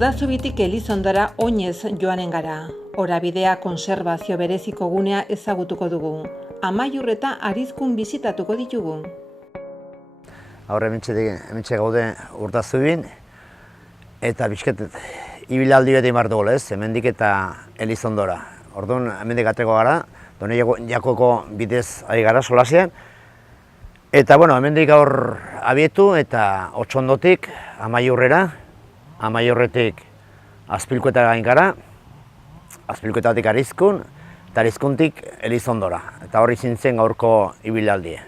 Urdazubitik Elizondora oinez joanen gara. Orabidea kontserbazio bereziko gunea ezagutuko dugu. Amaiur eta Arizkun bizitatuko ditugu. Aurre hementxe gaude Urdazubin eta bizketet ibilaldi beti behar dugu, ez? Hemendik eta Elizondora. Orduan, hemendik ateko gara, Done Jakoko bidez ari gara solasean. Eta, bueno, hemendik gaur abietu eta Otxondotik Amaiurrera, Amaiurretik Azpilkueta gain gara, Azpilkuetatik Arizkun, eta Arizkuntik Elizondora. Eta hori zintzen gaurko ibilaldia.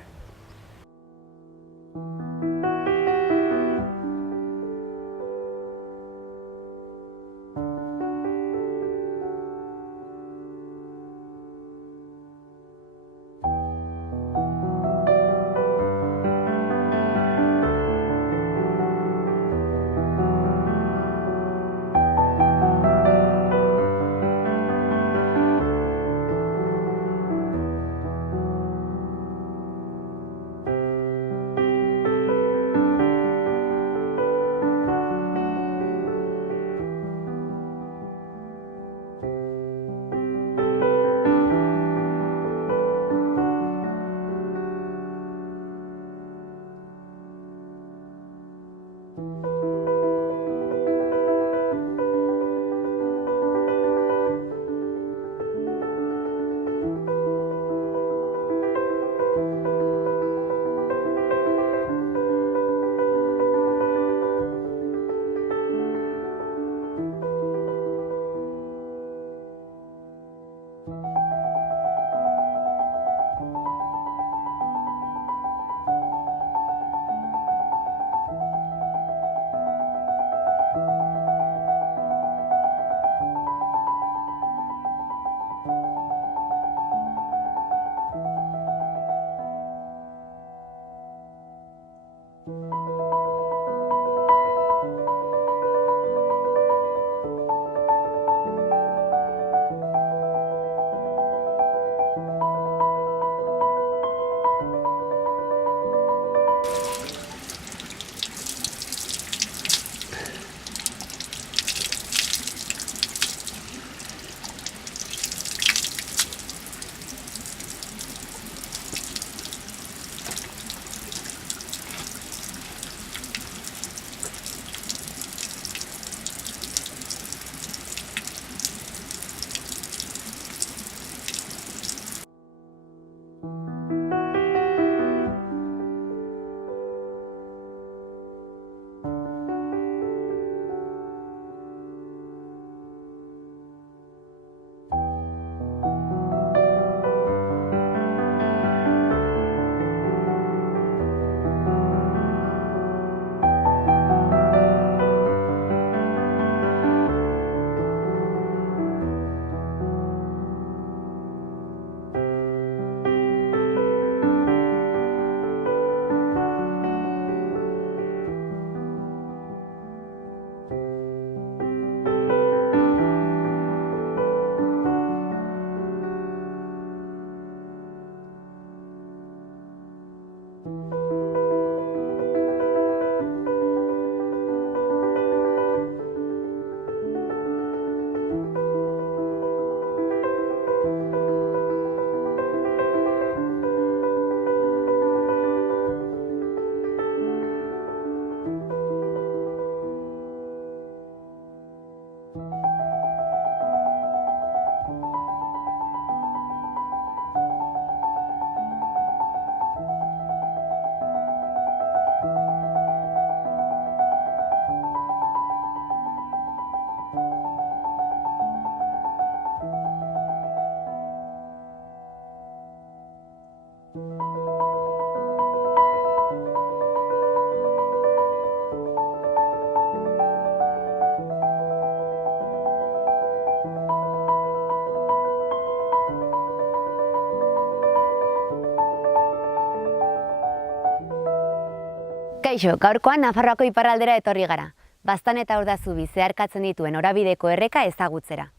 Kaixo, gaurkoan Nafarroako iparraldera etorri gara. Baztan eta Urdazubi zeharkatzen dituen orabideko erreka ezagutzera.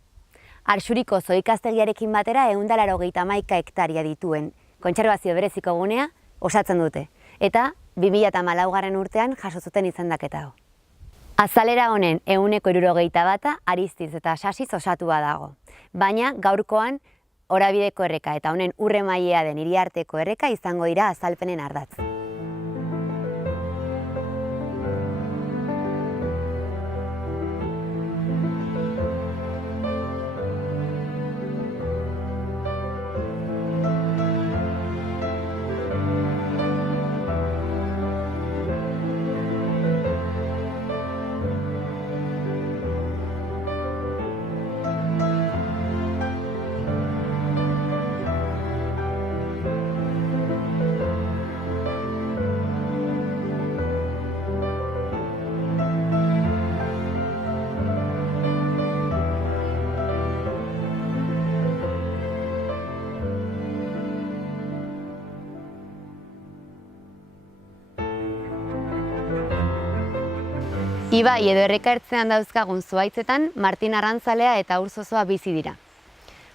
Arxuriko zoikastegiarekin batera 181 hektaria dituen kontserbazio bereziko gunea osatzen dute. Eta 2014 urtean jaso zuten izendaketa hau. Azalera honen 171 aristiz eta sasiz osatua dago, baina gaurkoan Orabideko erreka eta honen urremailea den Iriarteko erreka izango dira azalpenen ardatz. Ibai edo erreka ertzean dauzkagun zuhaitzetan Martin Arrantzalea eta Urzozoa bizi dira.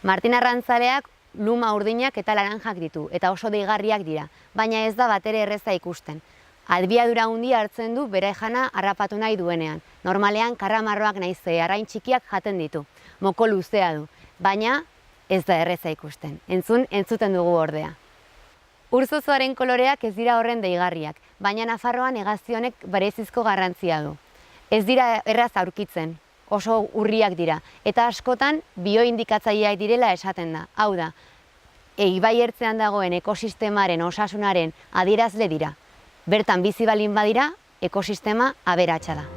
Martin Arrantzaleak luma urdinak eta laranjak ditu eta oso deigarriak dira, baina ez da batere erreza ikusten. Abiadura handia hartzen du bere jana harrapatu nahi duenean. Normalean karramarroak nahiz arrain txikiak jaten ditu. Moko luzea du, baina ez da erreza ikusten. Entzuten dugu ordea. Urzozoaren koloreak ez dira horren deigarriak, baina Nafarroan hegazti honek berezizko garrantzia du. Ez dira erraz aurkitzen, oso urriak dira, eta askotan bioindikatzaileak direla esaten da. Hau da, ibai ertzean dagoen ekosistemaren osasunaren adierazle dira. Bertan bizi balin badira, ekosistema aberatsa da.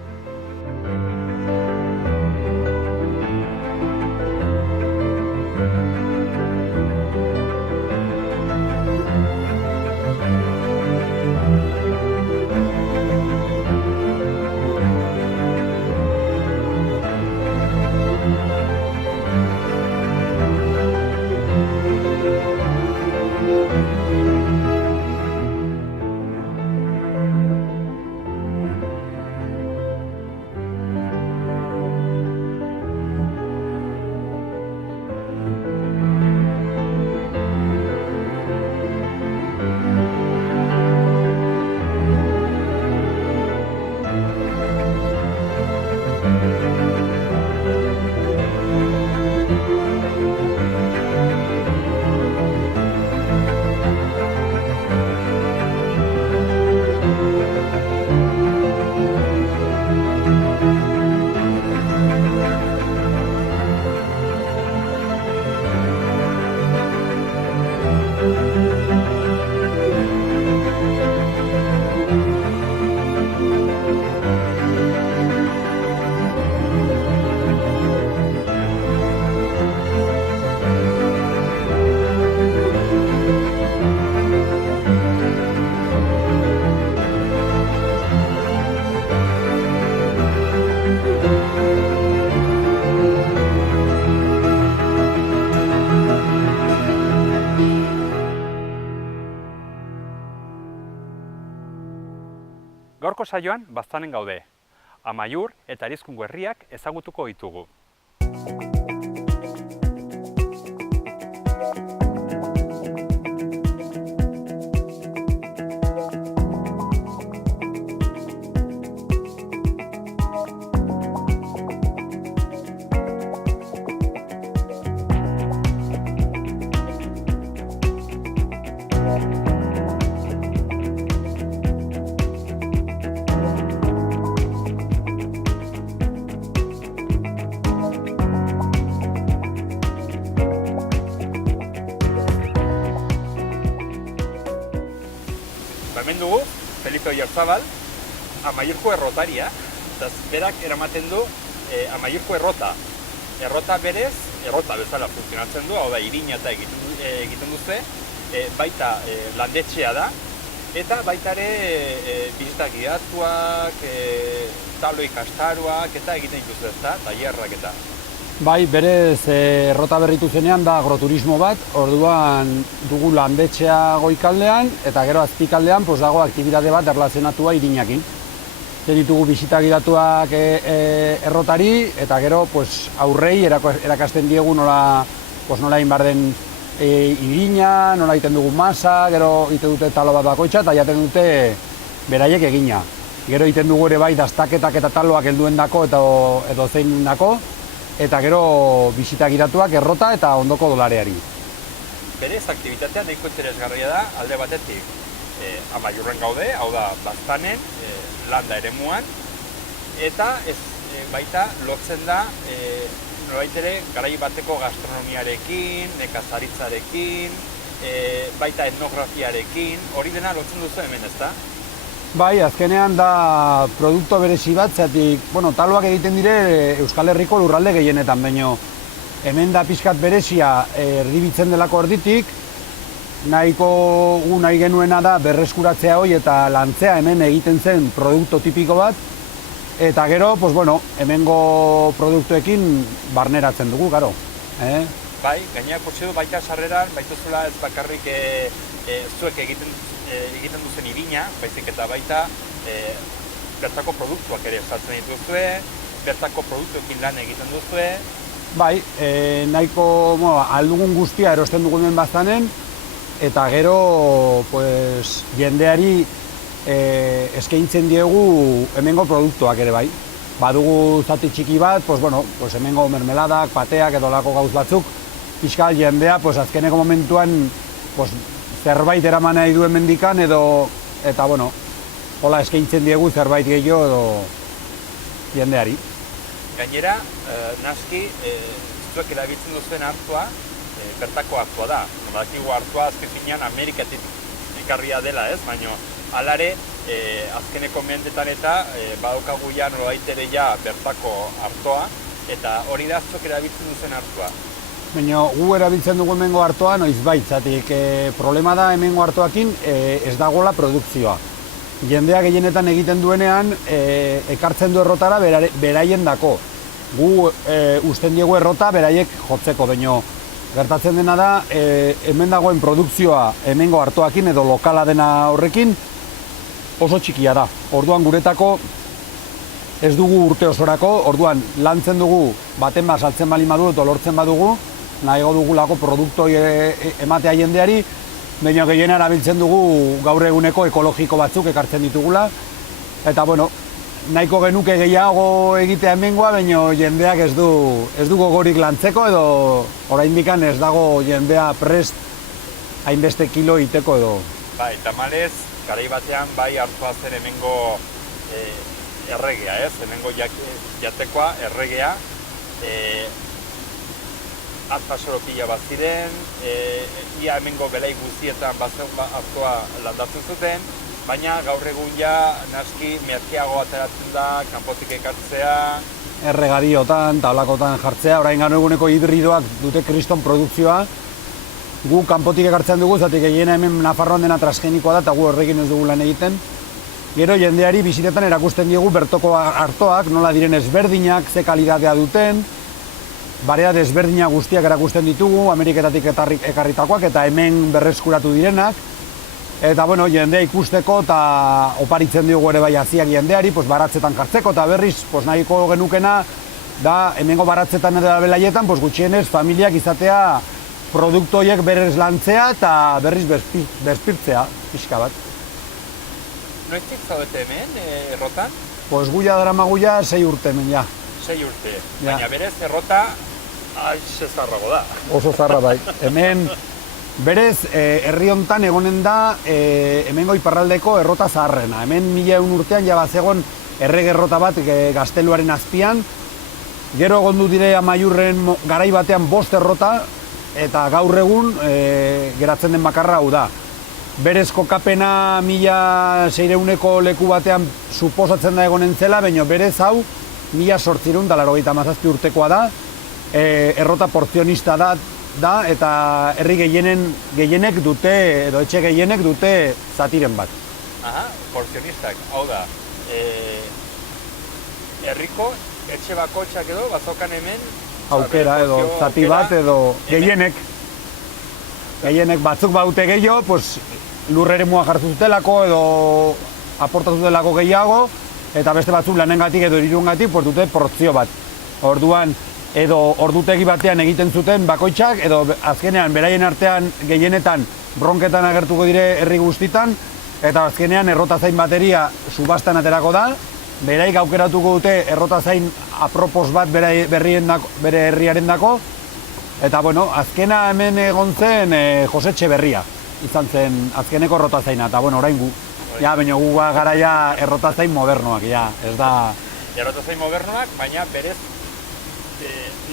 Gaurko saioan Baztanen gaude. Amaiur eta Arizkungo herriak ezagutuko ditugu. Hemen dugu Felipe Oyarzabal, Amaiurko errotaria, eta berak eramaten du Amaiurko errota. Errota berez, errota bezala funtzionatzen du, hau da, irina eta egiten duze, baita landetxea da, eta baita ere bisita gidatuak, talo ikastaroak eta egiten dituzu ezta, tailerrak eta. Bai, berez errota berritu zenean da agroturismo bat, orduan dugu landetxea goikaldean eta gero azpikaldean dago aktibitate bat erlazionatua irinakin. Ditugu bisita gidatuak errotari eta gero aurrei erakasten diegu nola egin behar den irina, nola egiten dugu masa, gero egiten dute talo bat bakoitza eta jaten dute beraiek egina. Gero egiten dugu ere bai dastaketak eta taloak helduendako edo zeinendako, eta gero bisita giratuak errota eta ondoko dolareari. Berez, aktibitatea nahiko interesgarria da, alde batetik Amaiurren gaude, hau da, Baztanen, landa eremuan, eta baita lotzen da nolabait ere garai bateko gastronomiarekin, nekazaritzarekin, baita etnografiarekin, hori dena lotzen duzu hemen, ezta? Bai, azkenean da produktu berezi bat, zeatik, taloak egiten dire Euskal Herriko lurralde gehienetan, baino hemen da pixkat berezia erdibitzen delako erditik, nahi genuena da berreskuratzea hori eta lantzea hemen egiten zen produktu tipiko bat, eta gero, hemengo produktuekin barneratzen dugu, garo. Bai, gainera kurtsi du baita sarreran, baituzula ez bakarrik zuek egiten duzen irina, baizik eta baita bertako produktuak ere sartzen dituzue, bertako produktuekin lan egiten duzue. Bai, nahiko aldugun guztia erosten dugunen Baztanen, eta gero jendeari eskaintzen diegu hemengo produktuak ere bai. Badugu zati txiki bat, hemengo mermeladak, pateak edo lako gauz batzuk, pixkal jendea azkeneko momentuan zerbait eraman nahi duen mendikan eta hola eskaintzen diegu zerbait gehiago edo jendeari. Gainera, naski, zuek erabiltzen duzuen hartua, bertako hartua da. Badakigu hartua azken finean Amerikatik ekarria dela ez, baina alare azkeneko mendetan eta badaukagu ja nolabait ere ja bertako hartoa, eta hori da zuek erabiltzen duzen hartua. Baina gu erabiltzen dugu hemengo hartoa noizbait, zatik problema da hemengo hartoakin ez dagoela produkzioa. Jendea gehienetan egiten duenean ekartzen du errotara beraien dako. Gu usten diegu errota beraiek jotzeko, baina gertatzen dena da hemen dagoen produkzioa hemengo hartoakin edo lokala dena horrekin oso txikia da. Orduan guretako ez dugu urte osorako, orduan lantzen dugu baten bat saltzen bali madu eta lortzen badugu, nahiago dugulako produktu ematea jendeari, baina gehiena erabiltzen dugu gaur eguneko ekologiko batzuk ekartzen ditugula. Eta nahiko genuke gehiago egitea hemengoa, baina jendeak ez du gogorik lantzeko edo oraindikan ez dago jendea prest hainbeste kilo iteko edo. Bai, tamalez, garai batean bai hartua zen hemengo erregea, ez? Hemengo jatekoa erregea, azpasoro pila bat ziren, ia hemengo belai guztietan hartua landatzen zuten, baina gaur egun ja naski merkeago ateratzen da, kanpotik ekartzea. Erregadiotan, tablakotan jartzea, orain gaur eguneko hibridoak dute kriston produkzioa. Gu kanpotik ekartzen dugu, zatik gehiena hemen Nafarroan dena transgenikoa da eta gu horrekin ez dugu lan egiten. Gero jendeari bisitetan erakusten diegu bertoko hartoak, nola diren ezberdinak, ze kalidadea duten, barea desberdina guztiak erakusten ditugu, Ameriketatik ekarritakoak eta hemen berreskuratu direnak. Eta jendea ikusteko eta oparitzen diogu ere bai haziak jendeari, baratzetan jartzeko eta berriz nahiko genukena da hemengo baratzetan edo belaietan gutxienez familiak izatea produktu horiek berriz lantzea eta berriz bezpirtzea, pixka bat. Noiztik zaudete hemen, errotan? Guia daramaguia 6 urte hemen, ja. 6 urte, baina berez errota aixe zarrago da. Oso zarra bai. Hemen berez herri hontan egonen da hemengo iparraldeko errota zaharrena. Hemen 1100 urtean ja bazegon errege errota bat gazteluaren azpian. Gero egondu dire Amaiurren garai batean 5 errota eta gaur egun geratzen den bakarra hau da. Berez kokapena 1600eko leku batean suposatzen da egonen zela, baina berez hau 1897 urtekoa da, errota porzionista da eta herri gehienek dute, edo etxe gehienek dute zatiren bat. Aha, porzionistak, hau da, herriko etxe bakotxak edo, bazokan hemen aukera edo zati bat edo gehienek batzuk baute gehiago, lur eremua jartzen zutelako edo aportatu zutelako gehiago, eta beste batzuk lanengatik edo hiruengatik dute porzio bat. Orduan, edo ordutegi batean egiten zuten bakoitzak, edo azkenean beraien artean gehienetan bronketan agertuko dire herri guztitan, eta azkenean errotazain bateria subastan aterako da, beraik aukeratuko dute errotazain apropos bat bere herriarendako, eta bueno, azkena hemen egon zen Jose Etxeberria izan zen azkeneko errotazaina, eta bueno, orain gu. Ja, baina gu garaia errotazain modernoak, ja, ez da... Errotazain modernoak, baina berez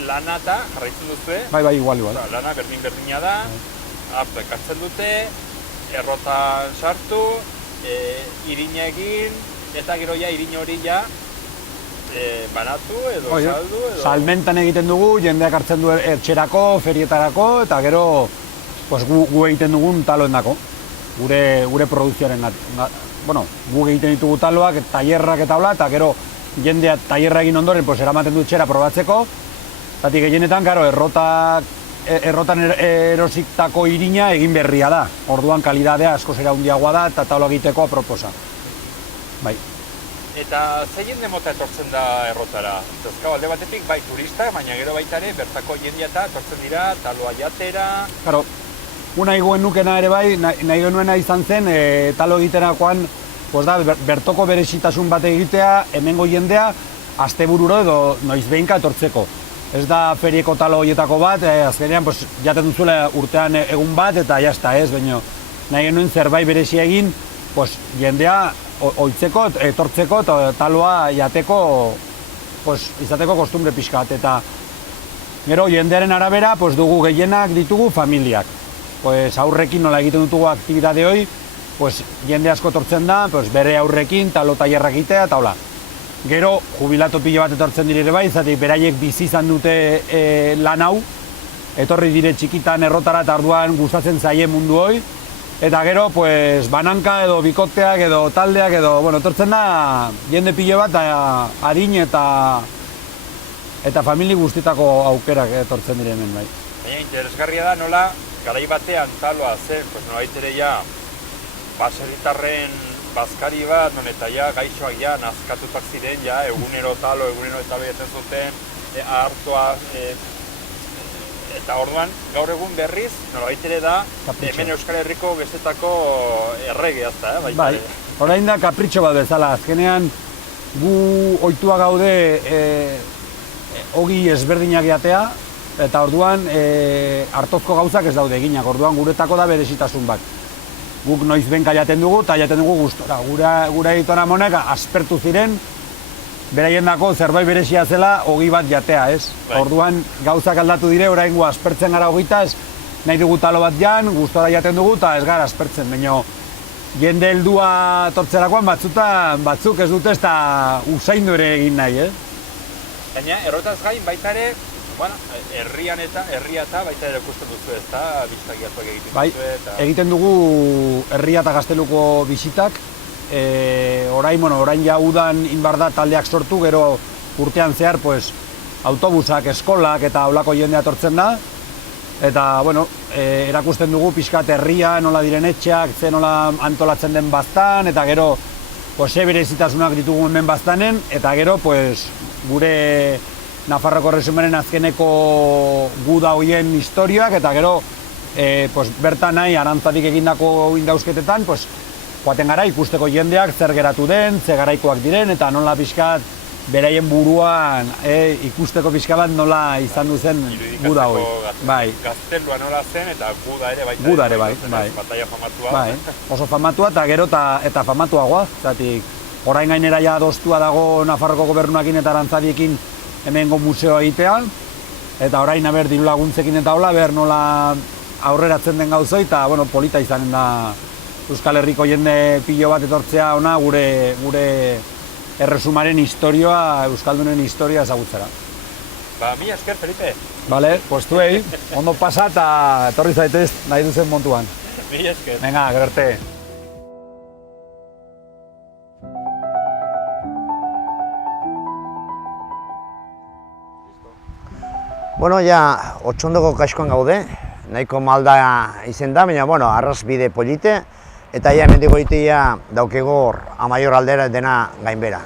lana eta jarraitzen duzue. Bai, igual. Lana berdina da, hartu ekartzen dute, errotan sartu, irina egin, eta gero ja irin hori ja banatu edo saldu edo... Salmentan egiten dugu, jendeak hartzen du etxerako, ferietarako, eta gero gu egiten dugun taloendako. Gure produzioaren, bueno, gu egiten ditugu taloak, tailerrak eta hola, eta gero jendea tailerra egin ondoren eramaten du etxera probatzeko. Zatik gehienetan, errotan erositako irina egin berria da. Orduan kalidadea asko zera handiagoa da eta talo egiteko aproposa. Bai. Eta ze jende mota etortzen da errotara? Zezkau alde batetik, bai turista, baina gero baita ere bertako jendea eta etortzen dira, taloa jatera... Claro, nahi goen nukena ere bai, nahi genuena izan zen, talo egiterakoan, bertoko berezitasun bat egitea, hemengo jendea, astebururo edo noiz behinka etortzeko. Ez da ferieko talo horietako bat, azkenean jaten duzuela urtean egun bat eta jazta ez, baina nahi genuen zerbait berezia egin, jendea oitzeko, etortzeko eta taloa jateko, izateko kostumbre pixka bat. Eta gero jendearen arabera dugu gehienak ditugu familiak. Aurrekin nola egiten dutugu aktibidade hori, jende asko etortzen da, bere aurrekin talo tailerrak egitea eta hola. Gero, jubilatu pilo bat etortzen dire bai, zatik beraiek bizi izan dute lan hau, etorri dire txikitan errotara eta orduan gustatzen zaie mundu hoi, eta gero, bananka edo bikoteak edo taldeak edo, etortzen da jende pilo bat adin eta famili guztietako aukerak etortzen dire hemen bai. Baina interesgarria da nola, garai batean taloa zen, nolait ere ja, baserritarren bazkari bat, non eta ja gaixoak ja nazkatutak ziren, ja egunero talo jaten zuten, hartoa, eta orduan gaur egun berriz, nolabait ere da, hemen Euskal Herriko bestetako erregea ezta, bai, orain da kapritxo bat bezala, azkenean gu ohitua gaude ogi ezberdinak jatea, eta orduan hartozko gauzak ez daude eginak, orduan guretako da berezitasun bat. Guk noiz benka jaten dugu eta jaten dugu gustora. Gure editora monek aspertu ziren, beraien dako zerbait berezia zela ogi bat jatea, ez? Orduan gauzak aldatu dire, oraingo aspertzen gara ogitaz, nahi dugu talo bat jan, gustora jaten dugu eta ez gara aspertzen, baina jende heldua tortzerakoan batzuk ez dute ez da usaindu ere egin nahi, eh? Baina, errotaz gain baita ere, herria eta baita ere ikusten duzu ez da, bizitak egiten duzu eta... Egiten dugu herria eta gazteluko bizitak, orain ja udan inbarda taldeak sortu, gero urtean zehar autobusak, eskolak eta holako jendea etortzen da, eta erakusten dugu pixkat herria, nola diren etxeak, ze nola antolatzen den baztan, eta gero ze berezitasunak ditugu hemen baztanen, eta gero gure Nafarroko resumeren azkeneko guda hoien historioak, eta gero bertan nahi arantzatik egindako indauzketetan, joaten gara ikusteko jendeak zer geratu den, ze garaikoak diren, eta nola pixkat beraien buruan ikusteko pixka bat nola izan duzen guda hoi. Gaztelua nola zen eta guda ere baita. Guda ere bai. Bataia famatua. Oso famatua eta gero eta famatuagoa. Orain gainera ja adostua dago Nafarroko gobernuakin eta arantzadiekin hemengo museoa egitea, eta orain diru laguntzekin eta hola, nola aurreratzen den gauzoi, eta polita izanen da Euskal Herriko jende pilo bat etortzea ona gure erresumaren historioa, Euskaldunen historioa ezagutzera. Mila esker, Felipe. Bale, zuei, ondo pasa eta etorri zaitez nahi duzen montuan. Mila esker. Venga, gero arte. Bueno, ja, Otxondoko kaskoan gaude, nahiko malda izen da, baina, arras bide polite, eta ja, hemendik goitia daukegor Amaiur aldera dena gainbera.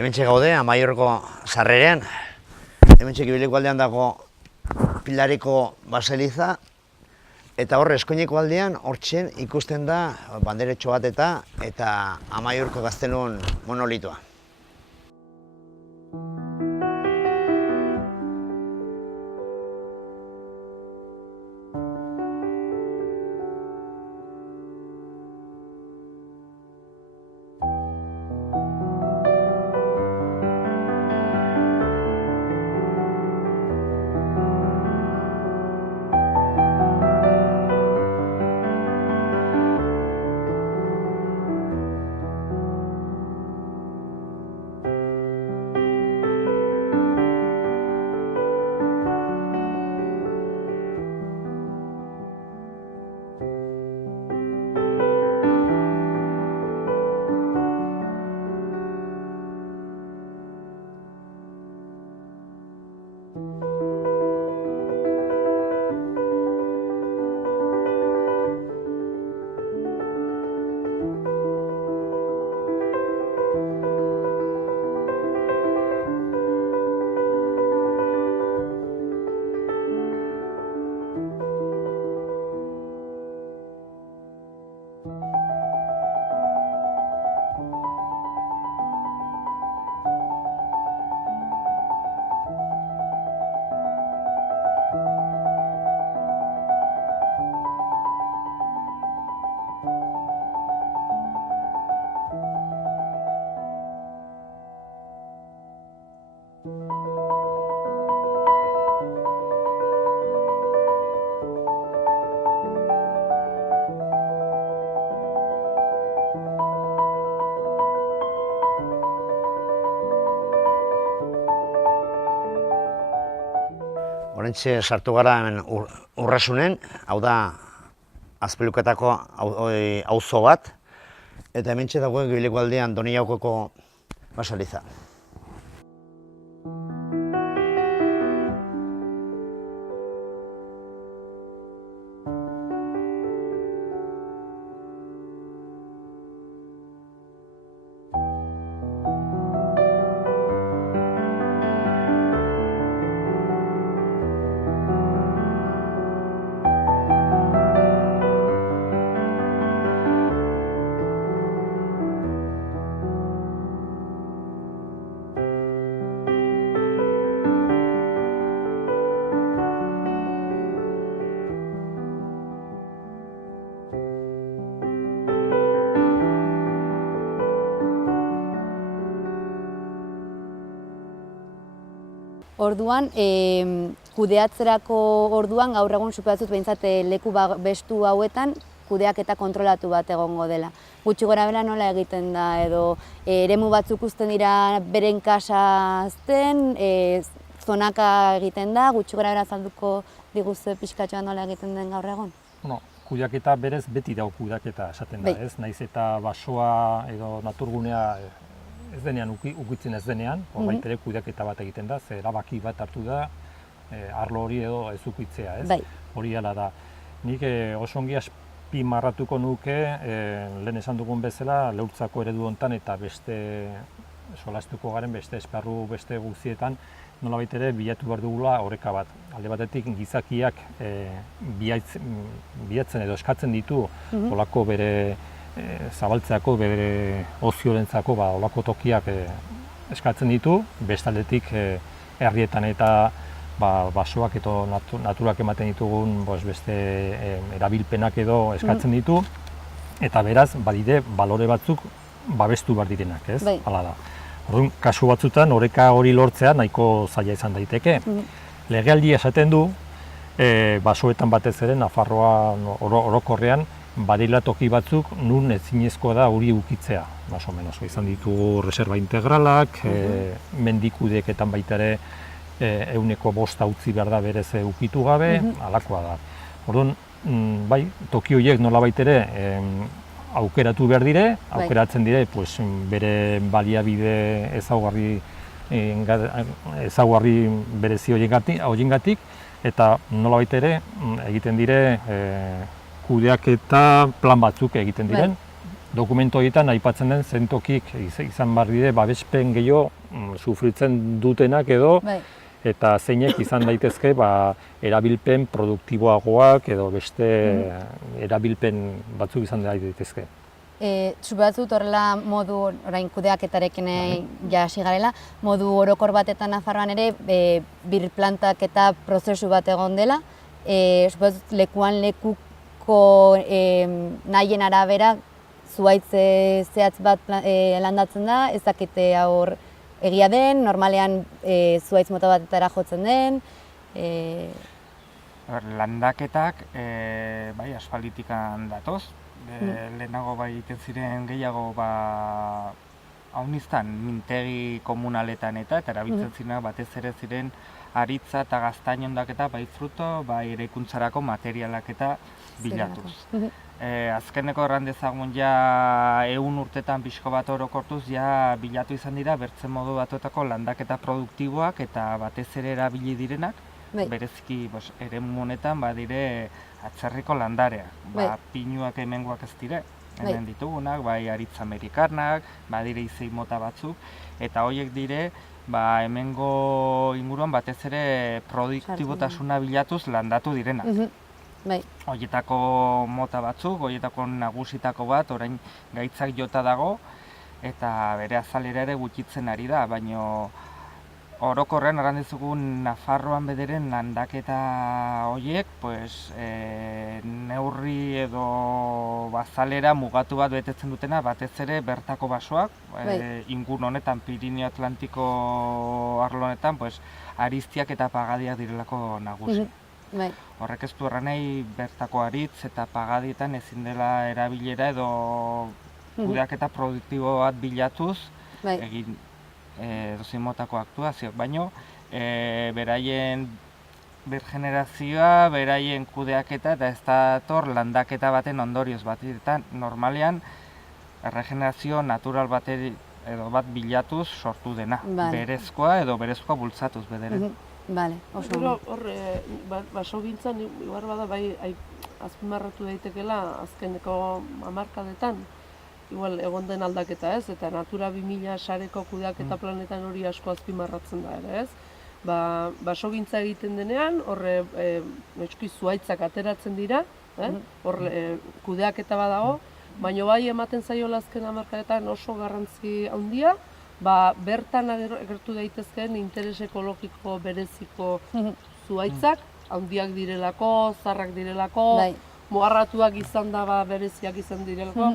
Hementxe gaude, Amaiurreko sarrerean. Hementxe Ibileko aldean dago Pilariko baseliza. Eta hor, Eskoineko aldean, hortxen ikusten da banderetxo bat eta Amaiurreko gaztelun monolitoa. Horrentxe sartu gara hemen Urrasunen, hau da Azpiluketako auzo bat, eta hementxe dago Ibileko aldean Doniaukoko baseliza. Orduan, kudeatzerako orduan, gaur egun supeatzut behintzat leku bestu hauetan, kudeaketa kontrolatu bat egongo dela. Gutxi gorabehera nola egiten da, edo eremu batzuk uzten dira beren kasa azten, zonaka egiten da, gutxi gorabehera azalduko diguzue pixkatxoa nola egiten den gaur egun? Bueno, kudeaketa berez beti dago kudeaketa esaten da, ez? Naiz eta basoa edo naturgunea ez denean ukitzen ez denean, horbait ere kudeaketa bat egiten da, ze erabaki bat hartu da, arlo hori edo ez ukitzea, ez? Hori hala da. Nik oso ongi azpimarratuko nuke, lehen esan dugun bezala, Leurtzako eredu hontan eta beste solastuko garen beste esparru beste guztietan, nolabait ere bilatu behar dugula oreka bat. Alde batetik gizakiak bilatzen edo eskatzen ditu olako bere zabaltzeako, bere oziorentzako olako tokiak eskatzen ditu, bestaldetik herrietan eta basoak eta naturak ematen ditugun beste erabilpenak edo eskatzen ditu, eta beraz, badide, balore batzuk babestu behar direnak, ez? Hala da. Orduan, kasu batzutan, oreka hori lortzea nahiko zaila izan daiteke. Legealdia esaten du, basoetan batez ere, Nafarroa orokorrean, badela toki batzuk nun ezinezkoa da hori ukitzea, más o menos. Izan ditugu reserva integralak, mendikudeeketan baita ere 100% utzi behar da berez ukitu gabe, halakoa da. Orduan, bai, toki horiek nolabait ere aukeratu behar dire, aukeratzen dire bere baliabide ezaugarri berezi horiengatik, eta nolabait ere egiten dire kudeaketa plan batzuk egiten diren, Dokumentu horietan aipatzen den zentokik izan behar dire babespen gehiago sufritzen dutenak edo eta zeinek izan daitezke erabilpen produktiboagoak edo beste erabilpen batzuk izan daitezke. Subatzut horrela modu, orain kudeaketarekin ja hasi garela, modu orokor batetan Nafarroan ere birplantak eta prozesu bat egon dela, subatzut lekuan lekuko nahien arabera zuhaitz zehatz bat landatzen da, ez dakite hor egia den, normalean zuhaitz mota batetara jotzen den. Landaketak asfalitikan datoz, lehenago egiten ziren gehiago hauniztan mintegi komunaletan eta erabiltzen ziren batez ere ziren aritza eta gaztain ondaketa bai fruto, bai eraikuntzarako materialak eta bilatuz. Azkeneko erran dezagun ja 100 urtetan pixko bat orokortuz ja bilatu izan dira bertzen modu batuetako landaketa produktiboak eta batez ere erabili direnak, bereziki eremu honetan badire atzerriko landarea, pinuak hemengoak ez dire, hemen ditugunak, bai aritz amerikarnak, badire izei mota batzuk, eta horiek dire hemengo inguruan batez ere produktibotasuna bilatuz landatu direnak. Horietako mota batzuk, horietako nagusitako bat, orain gaitzak jota dago, eta bere azalera ere gutxitzen ari da, baina orokorren errandezugun Nafarroan bederen landaketa horiek, neurri edo bazalera mugatu bat betetzen dutena, batez ere bertako basoak, ingun honetan, Pirineo Atlantiko arlo honetan, ariztiak eta pagadiak direlako nagusi. Horrek ez du erranei bertako aritz eta pagadietan ezin dela erabilera edo kudeaketa produktibo bat bilatuz egin edozein motako aktuazioak, baino beraien bergenerazioa, beraien kudeaketa eta ez dator landaketa baten ondorioz batetan normalean erregenerazio natural bat bilatuz sortu dena, berezkoa edo berezkoa bultzatuz bederen. Hor, basogintzan, igual bada bai azpimarratu daitekela azkeneko hamarkadetan, igual egon den aldaketa ez, eta Natura 2000 sareko kudeaketa planetan hori asko azpimarratzen da ere ez. Basogintza egiten denean, horre zuhaitzak ateratzen dira, hor kudeaketa badago, baina bai ematen zaiola azken hamarkadetan oso garrantzi handia, bertan agertu daitezkeen interes ekologiko bereziko zuhaitzak, handiak direlako, zarrak direlako, moharratuak izan da bereziak izan direlako,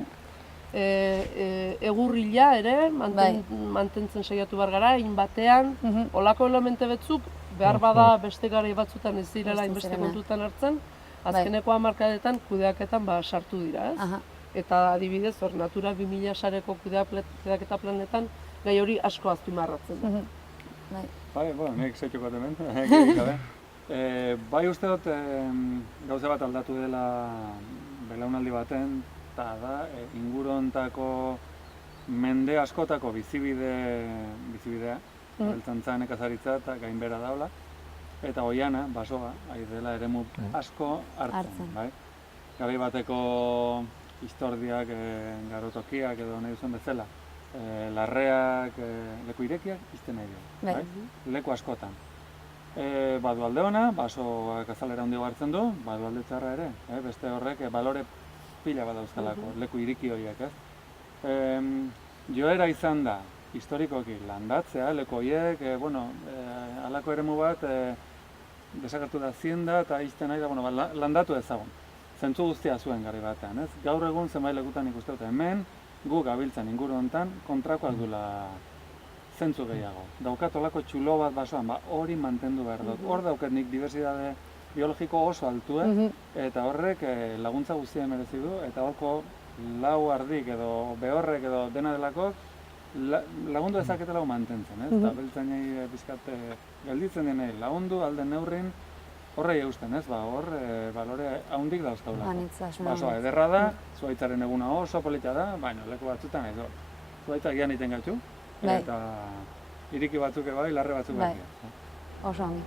egurrila ere mantentzen saiatu behar gara, egin batean, olako elemente batzuk, behar bada beste garai batzutan ez direla inbeste kontutan hartzen, azkeneko hamarkadetan kudeaketan sartu dira, ez? Eta adibidez, hor Natura 2000 sareko kudeaketa planetan gai hori asko azpimarratzen da. Nik zaituko hemen, bai uste dut gauza bat aldatu dela belaunaldi baten, eta da inguruntako mende askotako bizibidea, beltzantza nekazaritza eta gainbera daula, eta oiana, basoa, ari dela eremu asko hartzen. Garai bateko historiak, garotokiak edo nahi duzen bezala, larreak, leku irekiak izten nahi dira, leku askotan. Badu alde ona, basoak azalera handiago hartzen du, badu alde txarra ere, beste horrek balore pila bat dauzkalako, leku iriki horiek, ez? Joera izan da, historikoki landatzea, leku horiek, halako eremu bat desagertu da zienda eta izten nahi da, landatu ezagun. Zentzu guztia zuen gari batean, ez? Gaur egun zenbait lekutan ikuste dut hemen, gu gabiltzan inguru honetan kontrakoak duela zentzu gehiago. Daukat olako txulo bat basoan, hori mantendu behar dut. Hor daukat nik diversitate biologiko oso altu, eta horrek laguntza guztia merezi du, eta horko lau ardik edo behorrek edo dena delako lagundu ezaketela mantentzen, ez? Eta beltzainei pixkat gelditzen denei lagundu alden neurrin horrei eusten, ez? Hor balore handik dauzkaulako. Basoa ederra da, zuhaitzaren eguna oso polita da, baina leku batzutan ez. Zuhaitzak gian iten gaitu, eta iriki batzuk bai, larre batzuk bai. Oso hangi.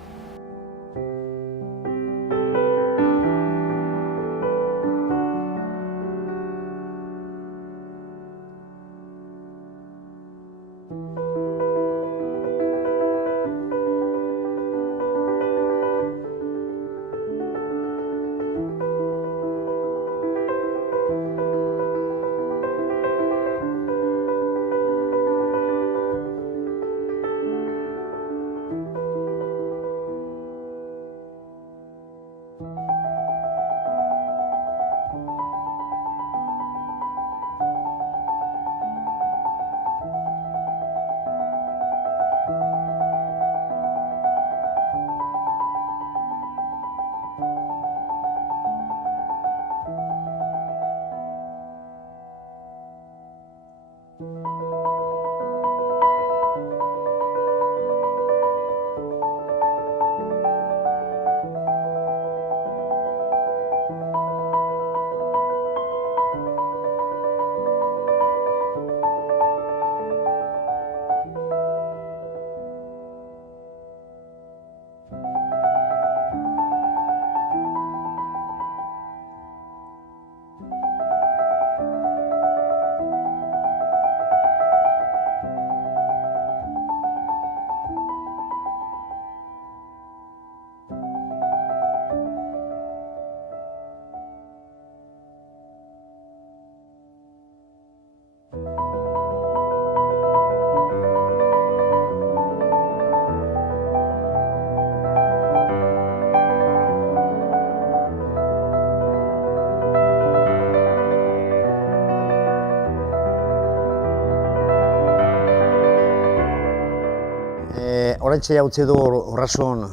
Oraintxe utzi du Urrasun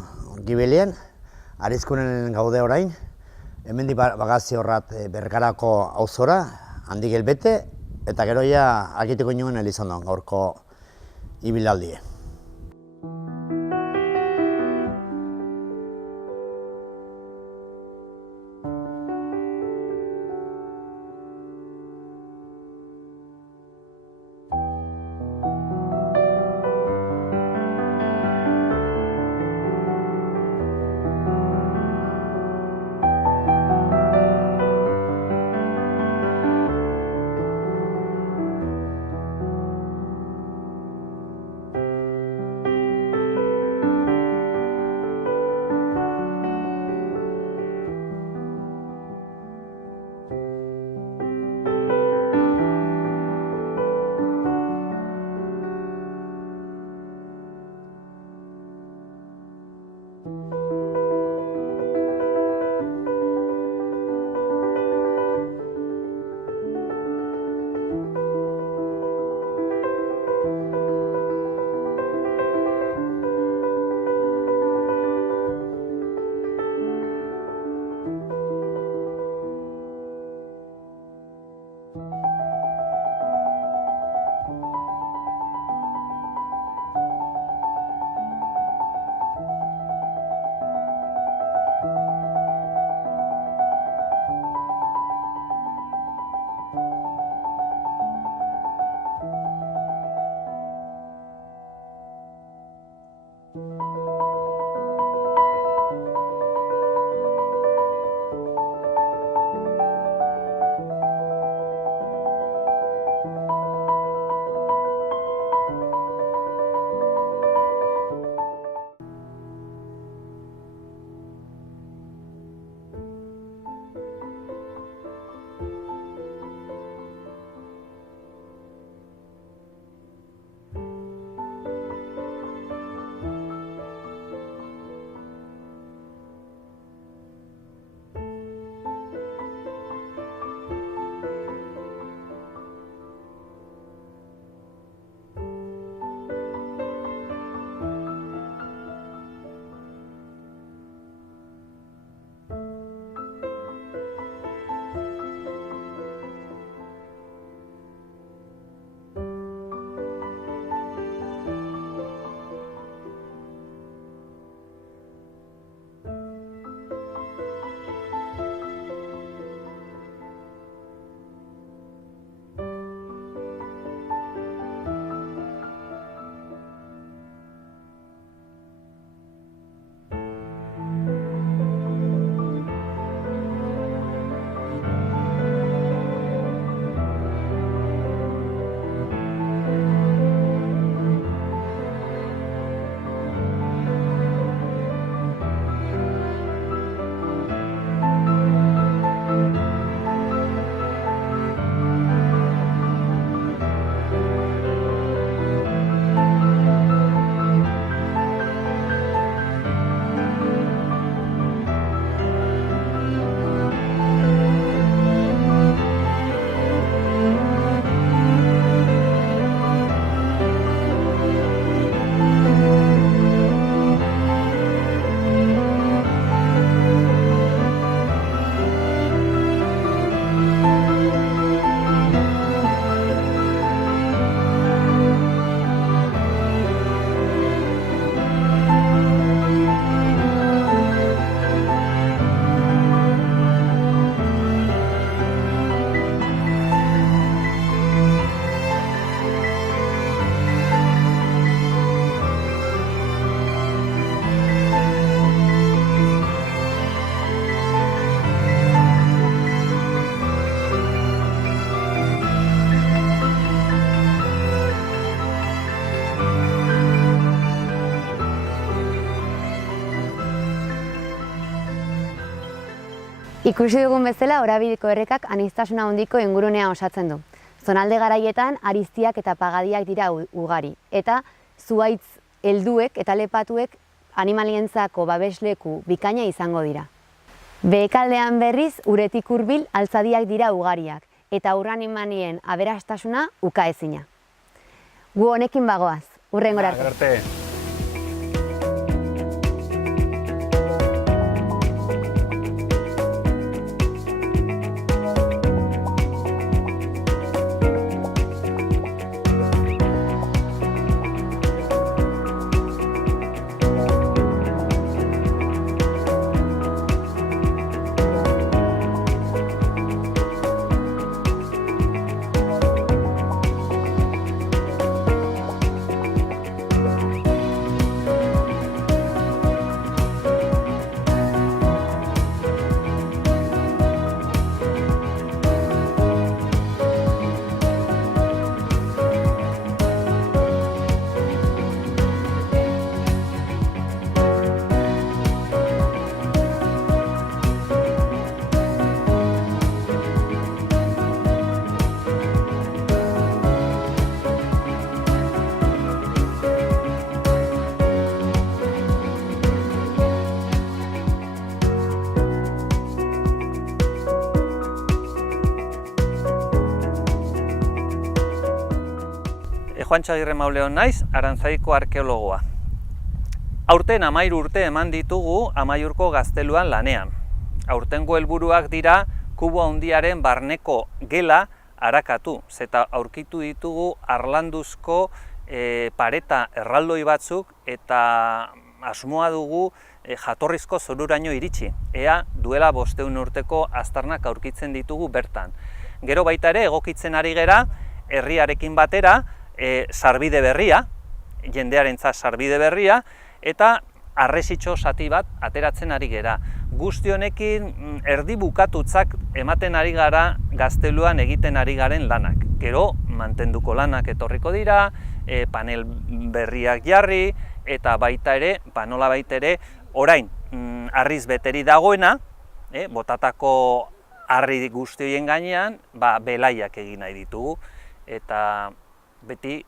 gibelean, Arizkunen gaude orain, hemendik bagazio horrat Bergarako auzora, handi gelbete, eta gero ja agiteko nuen Elizondon gaurko ibilaldia. Ikusi dugun bezala, Orabideko errekak aniztasuna handiko ingurunea osatzen du. Zonalde garaietan ariztiak eta pagadiak dira ugari, eta zuhaitz helduek eta lepatuek animalientzako babesleku bikaina izango dira. Behekaldean berriz, uretik hurbil altzadiak dira ugariak, eta ur animalien aberastasuna ukaezina. Gu honekin bagoaz, hurrengora arte. Juantxo Agirre Mauleon naiz, Arantzadiko arkeologoa. Aurten 13 urte eman ditugu Amaiurko gazteluan lanean. Aurtengo helburuak dira kubo handiaren barneko gela arakatu, zeta aurkitu ditugu harlanduzko pareta erraldoi batzuk eta asmoa dugu jatorrizko zoruraino iritsi. Ea duela 500 urteko aztarnak aurkitzen ditugu bertan. Gero baita ere egokitzen ari gera herriarekin batera sarbide berria, jendearentzat sarbide berria, eta harresitxo zati bat ateratzen ari gera. Guzti honekin erdi bukatutzak ematen ari gara gazteluan egiten ari garen lanak. Gero mantenduko lanak etorriko dira, panel berriak jarri, eta baita ere, nola baita ere, orain harriz beteri dagoena, botatako harri guzti horien gainean, belaiak egin nahi ditugu. Eta beti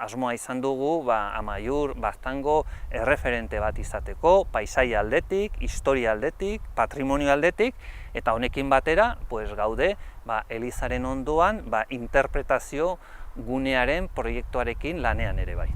asmoa izan dugu Amaiur, Baztango erreferente bat izateko, paisaia aldetik, historia aldetik, patrimonio aldetik, eta honekin batera gaude elizaren ondoan interpretazio gunearen proiektuarekin lanean ere bai.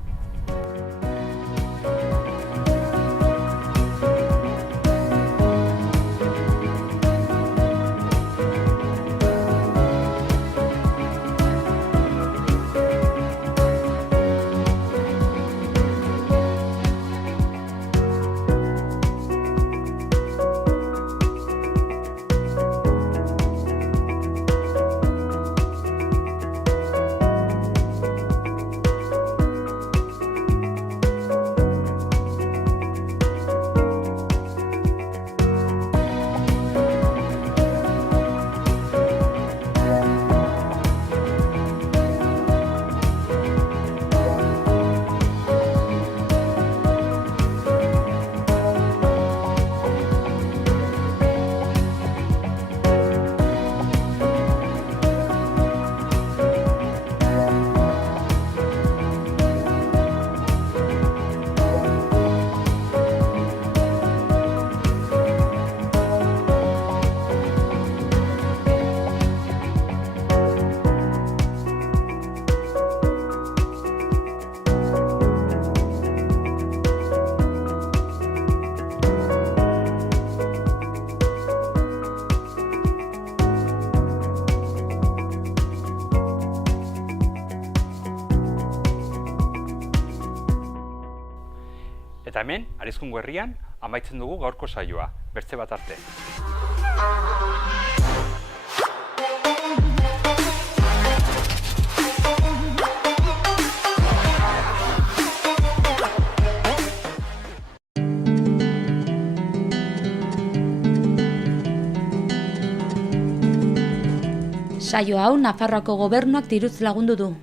Eta hemen, Arizkungo herrian, amaitzen dugu gaurko saioa. Bertze bat arte. Saio hau Nafarroako gobernuak diruz lagundu du.